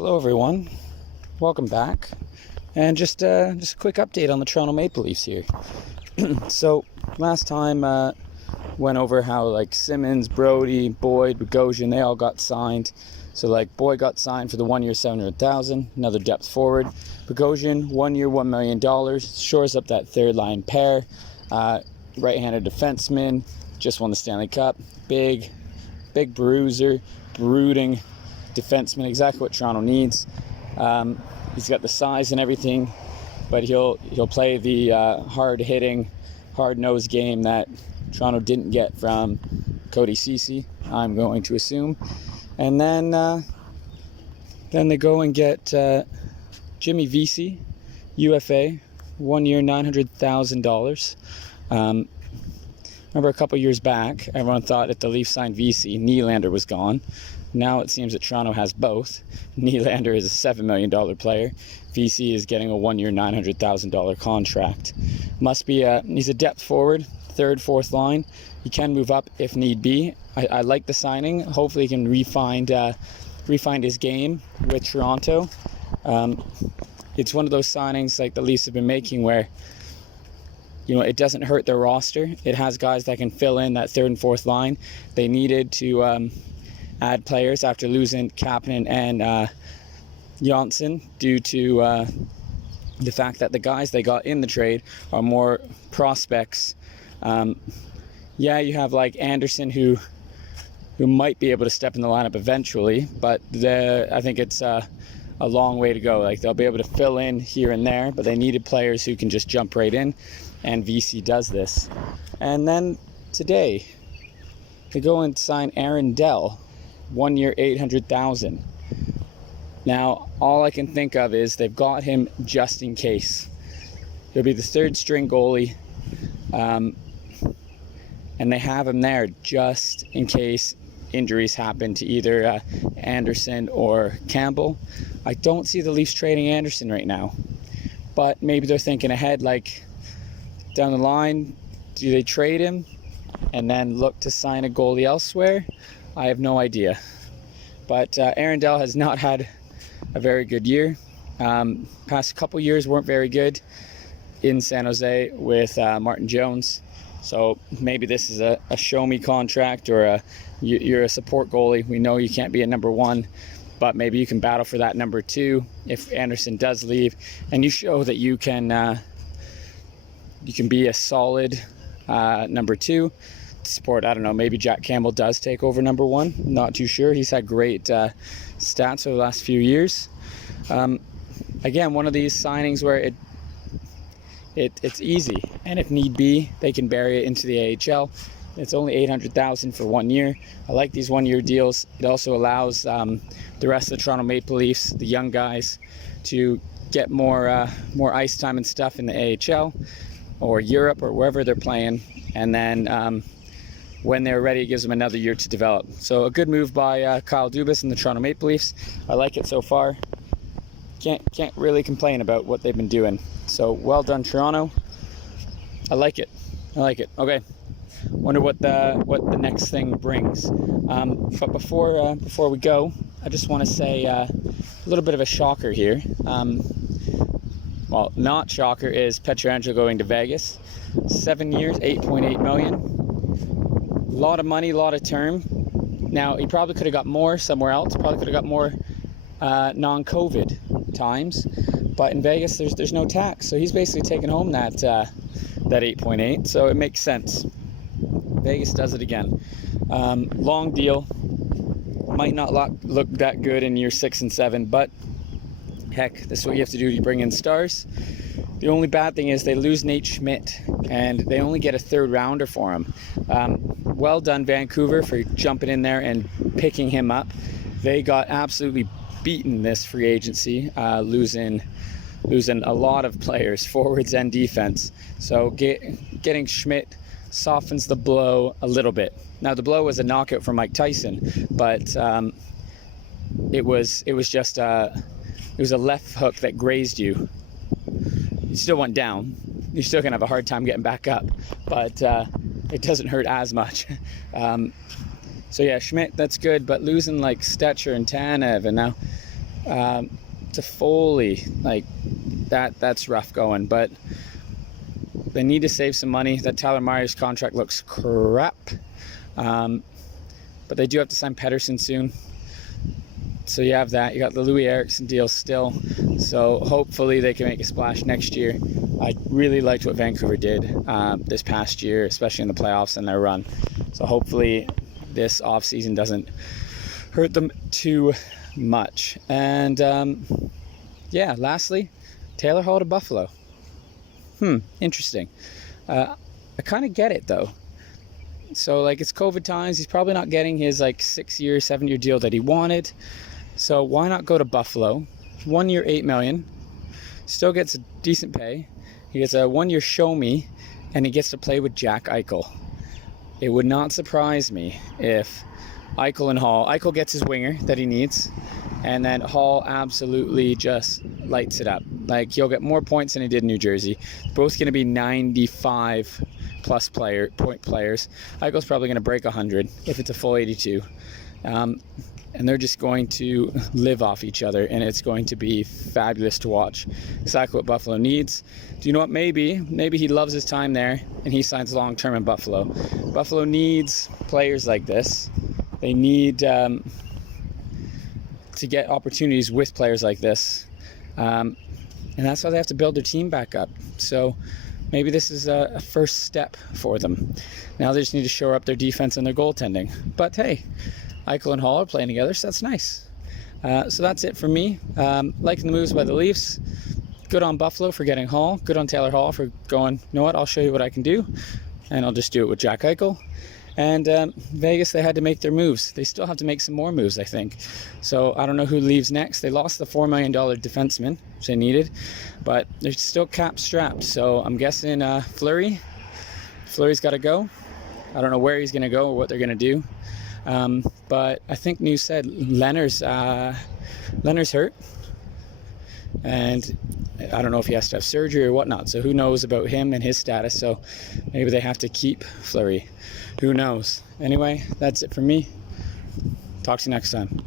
Hello everyone, welcome back, and just a quick update on the Toronto Maple Leafs here. So last time went over how like Simmons, Brody, Boyd, Bogosian, they all got signed. So like Boyd got signed for the 1 year $700,000, another depth forward. Bogosian 1 year $1 million, shores up that third line pair. Right-handed defenseman, just won the Stanley Cup. Big bruiser, brooding defenseman, exactly what Toronto needs. He's got the size and everything, but he'll play the hard-hitting, hard-nosed game that Toronto didn't get from Cody Ceci, I'm going to assume. And then they go and get Jimmy Vesey, UFA, 1 year $900,000. Remember a couple years back, everyone thought if the Leafs signed Vesey, Nylander was gone. Now it seems that Toronto has both. Nylander is a $7 million player. Vesey is getting a 1 year $900,000 contract. He's a depth forward, third, fourth line. He can move up if need be. I like the signing. Hopefully he can refine his game with Toronto. It's one of those signings like the Leafs have been making where, it doesn't hurt their roster. It has guys that can fill in that third and fourth line. They needed to add players after losing Kapanen and Johnsson due to the fact that the guys they got in the trade are more prospects. You have like Anderson who might be able to step in the lineup eventually, but I think it's a long way to go. Like they'll be able to fill in here and there, but they needed players who can just jump right in, and VC does this. And then today they go and sign Aaron Dell, 1 year $800,000. Now all I can think of is they've got him just in case. He'll be the third string goalie, and they have him there just in case injuries happen to either Anderson or Campbell. I don't see the Leafs trading Anderson right now, but maybe they're thinking ahead, like down the line, do they trade him and then look to sign a goalie elsewhere? I have no idea. But Aaron Dell has not had a very good year. Past couple years weren't very good in San Jose with Martin Jones. So maybe this is a show-me contract, or you're a support goalie. We know you can't be a number one, but maybe you can battle for that number two if Anderson does leave, and you show that you can be a solid number two. Support, I don't know, maybe Jack Campbell does take over number one. Not too sure. He's had great stats over the last few years. Again, one of these signings where it's easy, and if need be, they can bury it into the AHL. It's only $800,000 for 1 year. I like these 1 year deals. It also allows the rest of the Toronto Maple Leafs, the young guys, to get more ice time and stuff in the AHL or Europe or wherever they're playing, and then when they're ready, it gives them another year to develop. So a good move by Kyle Dubas and the Toronto Maple Leafs. I like it so far. Can't really complain about what they've been doing. So well done, Toronto. I like it. Okay. Wonder what the next thing brings. But before we go, I just want to say a little bit of a shocker here. Well, not shocker is Pietrangelo going to Vegas. 7 years, $8.8 million. A lot of money, a lot of term. Now, he probably could have got more somewhere else. Probably could have got more non-COVID times. But in Vegas, there's no tax. So he's basically taking home that 8.8. So it makes sense. Vegas does it again. Long deal. Might not look that good in year 6 and 7, but heck, this is what you have to do to bring in stars. The only bad thing is they lose Nate Schmidt, and they only get a third rounder for him. Well done, Vancouver, for jumping in there and picking him up. They got absolutely beaten this free agency, losing a lot of players, forwards and defense. So getting Schmidt softens the blow a little bit. Now the blow was a knockout for Mike Tyson, but it was just a left hook that grazed you. You still went down. You're still gonna have a hard time getting back up, but it doesn't hurt as much. So yeah, Schmidt, that's good, but losing like Stetcher and Tanev, and now Toffoli, like that's rough going, but they need to save some money. That Tyler Myers contract looks crap, but they do have to sign Pettersson soon. So you have that. You got the Louis Eriksson deal still. So hopefully they can make a splash next year. I really liked what Vancouver did this past year, especially in the playoffs and their run. So hopefully this offseason doesn't hurt them too much. And yeah, lastly, Taylor Hall to Buffalo. Interesting. I kind of get it though. So like, it's COVID times. He's probably not getting his like 6-year, 7-year deal that he wanted. So why not go to Buffalo? 1 year, $8 million. Still gets a decent pay. He gets a 1 year show me, and he gets to play with Jack Eichel. It would not surprise me if Eichel gets his winger that he needs, and then Hall absolutely just lights it up. Like, he'll get more points than he did in New Jersey. Both going to be 95 plus point players. Eichel's probably going to break 100 if it's a full 82. And they're just going to live off each other, and it's going to be fabulous to watch. Exactly what Buffalo needs. Do you know what? Maybe he loves his time there and he signs long-term in Buffalo. Buffalo needs players like this. They need to get opportunities with players like this, and that's why they have to build their team back up. So maybe this is a first step for them. Now they just need to shore up their defense and their goaltending. But hey, Eichel and Hall are playing together, so that's nice. So that's it for me. Liking the moves by the Leafs. Good on Buffalo for getting Hall. Good on Taylor Hall for going, you know what, I'll show you what I can do. And I'll just do it with Jack Eichel. And Vegas, they had to make their moves. They still have to make some more moves, I think. So I don't know who leaves next. They lost the $4 million defenseman, which they needed. But they're still cap strapped. So I'm guessing Fleury. Fleury's got to go. I don't know where he's going to go or what they're going to do. But I think news said Leonard's hurt, and I don't know if he has to have surgery or whatnot, so who knows about him and his status. So maybe they have to keep Fleury. Who knows? Anyway, that's it for me. Talk to you next time.